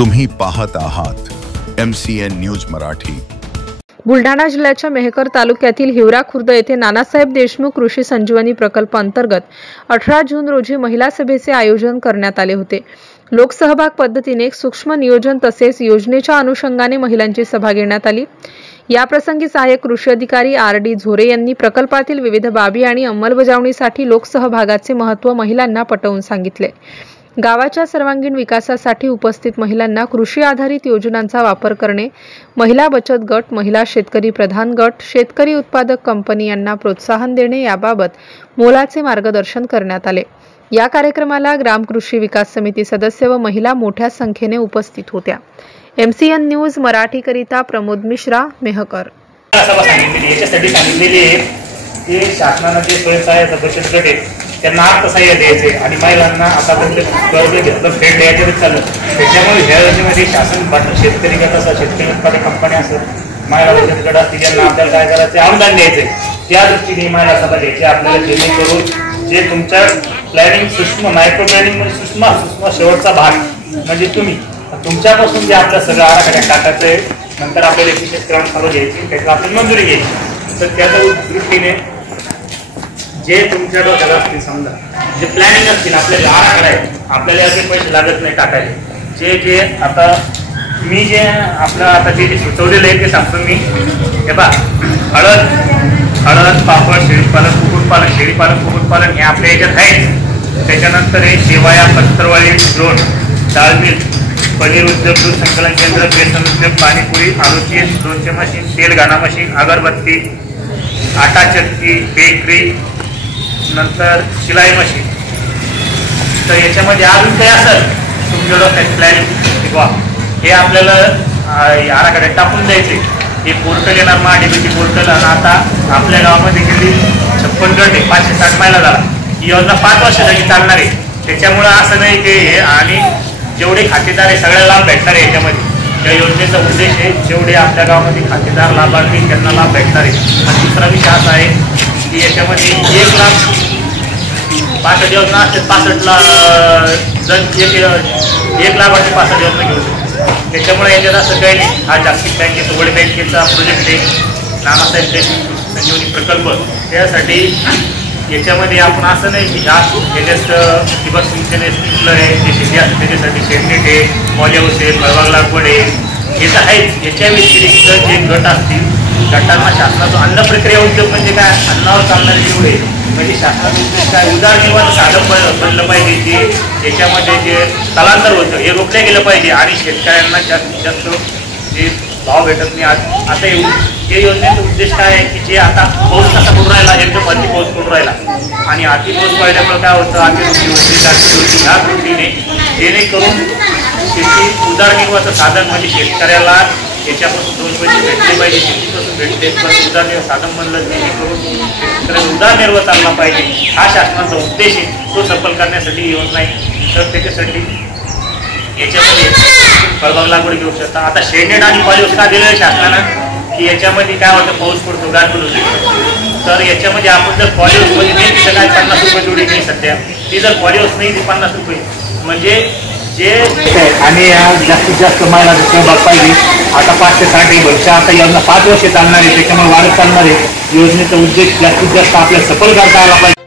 तुम्ही पाहत आहात MCN न्यूज मराठी। बुलढाणा जिल्ह्याच्या मेहकर तालुक्यातील हिवरा खुर्द येथे नानासाहेब देशमुख कृषी संजीवनी प्रकल्प अंतर्गत 18 जून रोजी महिला सभेचे आयोजन करण्यात आले होते। लोकसहभाग पद्धतीने सूक्ष्म नियोजन तसेच योजनेच्या अनुषंगाने महिलांची सभा घेण्यात आली। या प्रसंगी सहाय्यक कृषी अधिकारी RD झोरे यांनी प्रकल्पातील विविध बाबी आणि अंमलबजावणीसाठी लोकसहभागाचे महत्त्व महिलांना पटवून सांगितले। गावाच्या सर्वांगीण विकासासाठी उपस्थित महिलांना कृषी आधारित योजनांचा वापर करणे, महिला बचत गट, महिला शेतकरी प्रधान गट, शेतकरी उत्पादक कंपनी यांना प्रोत्साहन देणे याबाबत मोलाचे मार्गदर्शन करण्यात आले। या कार्यक्रमाला ग्राम कृषी विकास समिती सदस्य व महिला मोठ्या संख्येने उपस्थित होत्या। MCN न्यूज मराठी करिता प्रमोद मिश्रा, मेहकर। शासनाने जे स्वयंसहाय्यता बचत गट आहे त्यांना अर्थसहाय्य द्यायचे आणि महिलांना आतापर्यंत कर्ज घेतलं फेड द्यायचं चाललं। त्याच्यामुळे ह्या योजनेमध्ये शासन शेतकरी गट असं, शेतकरी उत्पादक कंपनी असं, महिला बचत गट असतील यांना आपल्याला काय करायचं, अनुदान द्यायचे। त्या दृष्टीने महिला सभा घ्यायची आपल्याला, जेणेकरून जे तुमच्या प्लॅनिंग सूक्ष्म मायक्रो प्लॅनिंग म्हणजे सूक्ष्म शेवटचा भाग म्हणजे तुम्ही तुमच्यापासून जे आपल्या सगळं आराखड्यात टाकायचं आहे, नंतर आपल्याला शेतकऱ्यांना चालू घ्यायची, त्याला आपली मंजुरी घ्यायची। तर त्याच्या दृष्टीने जे तुमच्या डोक्याला असतील, समजा जे प्लॅनिंग असतील, आपल्याला आराखडा आहे, आपल्याला याचे पैसे लागत नाही टाकायला। जे आता मी जे आपलं आता जे सुचवलेलं आहे ते सांगतो मी। हे पहा, हळद, पापड, शेळीपालन, कुक्कुटपालन, शेळीपालन, कुक्कुटपालन हे आपल्या याच्यात आहे। त्याच्यानंतर हे शेवाया, पत्रवाळी, ड्रोन, डाळ मिल, पनीर उद्योग, दूध संकलन केंद्र, बेसन उद्योग, पाणीपुरी, आलू चिप्स, लोणचे मशीन, तेल घाणा मशीन, अगरबत्ती, आटा चक्की, बेकरी, नंतर शिलाई मशीन। तर याच्यामध्ये अजून काही असेल तुमच्या डोक्यात प्लॅनिंग हे आपल्याला आराखड्यात टाकून द्यायचे। हे पोर्टल येणार महाडीबीटी पोर्टल, आणि आता आपल्या गावामध्ये गेली 56 गट आहे, 560 महिला झाला। ही योजना 5 वर्षासाठी चालणार आहे। त्याच्यामुळे असं नाही की हे, आणि जेवढे खातेदार आहे सगळ्या लाभ भेटणार आहे याच्यामध्ये। या योजनेचा उद्देश आहे जेवढे आपल्या गावामध्ये खातेदार लाभार्थी त्यांना लाभ भेटणार आहे। आणि दुसरा विषय असा आहे की याच्यामध्ये 1 लाख 65 योजना असते, 65 जण 1 लाभार्थी 65 योजना घेऊ शकतो। त्याच्यामुळे याच्यात असं काही नाही, हा जागतिक बँकेचा, वर्ल्ड बँकेचा प्रोजेक्ट आहे नानासाहेब देशमुख संजीवनी प्रकल्प। त्यासाठी याच्यामध्ये आपण असं नाही की याच्यात ठिबक सिंचन स्प्रिंकलर आहे, जे शेती असते त्याच्यासाठी शेडनेट आहे, पॉलीहाऊस आहे, फळबाग लागवड आहे, हे तर आहेच। याच्या व्यतिरिक्त जे गट असतील, गटांना शासनाचं अन्न प्रक्रिया उद्योग म्हणजे काय, अन्नावर चालणारे जेवढे म्हणजे शासनाचं उद्देश काय, उदरनिर्वाहाचं साधन बनलं पाहिजे। जे याच्यामध्ये जे स्थलांतर होतं हे रोखलं गेलं पाहिजे आणि शेतकऱ्यांना जास्तीत जास्त जे भाव भेटत नाही। आता हे योजनेचा उद्देश काय आहे की जे आता पाऊस कसा पडून राहिला, एकदम अति पाऊस पडून राहिला आणि अति पाऊस पडल्यामुळे काय होतं, अतिवृष्टी होती, ह्या दृष्टीने जेणेकरून शेती उदरनिर्वाहाचं साधन म्हणजे शेतकऱ्याला याच्यापासून 2 पैसे भेटले पाहिजे, शेतीपासून भेटले पण उदरनिर्वाह साधन बनलं, जेणेकरून शेतकऱ्याला उदरनिर्वाह चालला पाहिजे, हा शासनाचा उद्देश आहे। तो सफल करण्यासाठी ही योजना आहे। तर त्याच्यासाठी याच्यामध्ये फळबाग लागवड घेऊ शकता। आता शेडनेट आणि पॉलीहाऊस का दिलं आहे शासनानं की याच्यामध्ये काय होतं, पाऊस पडतो, गारपीट होते। तर याच्यामध्ये आपण जर पॉलीहाऊसमध्ये नाही तिथं काय 50 रुपये जोडी नाही सध्या, ती जर पॉलीहाऊस नाही ती 50 रुपये म्हणजे जे आणि जास्तीत जास्त महिला सहभाग पाहिजे। आता 560 भविष्य आता योजना 5 वर्ष चालणार आहे, त्याच्यामुळे वाढत चालणार आहे। योजनेचा उद्देश जास्तीत जास्त आपल्याला सफल करता आला पाहिजे।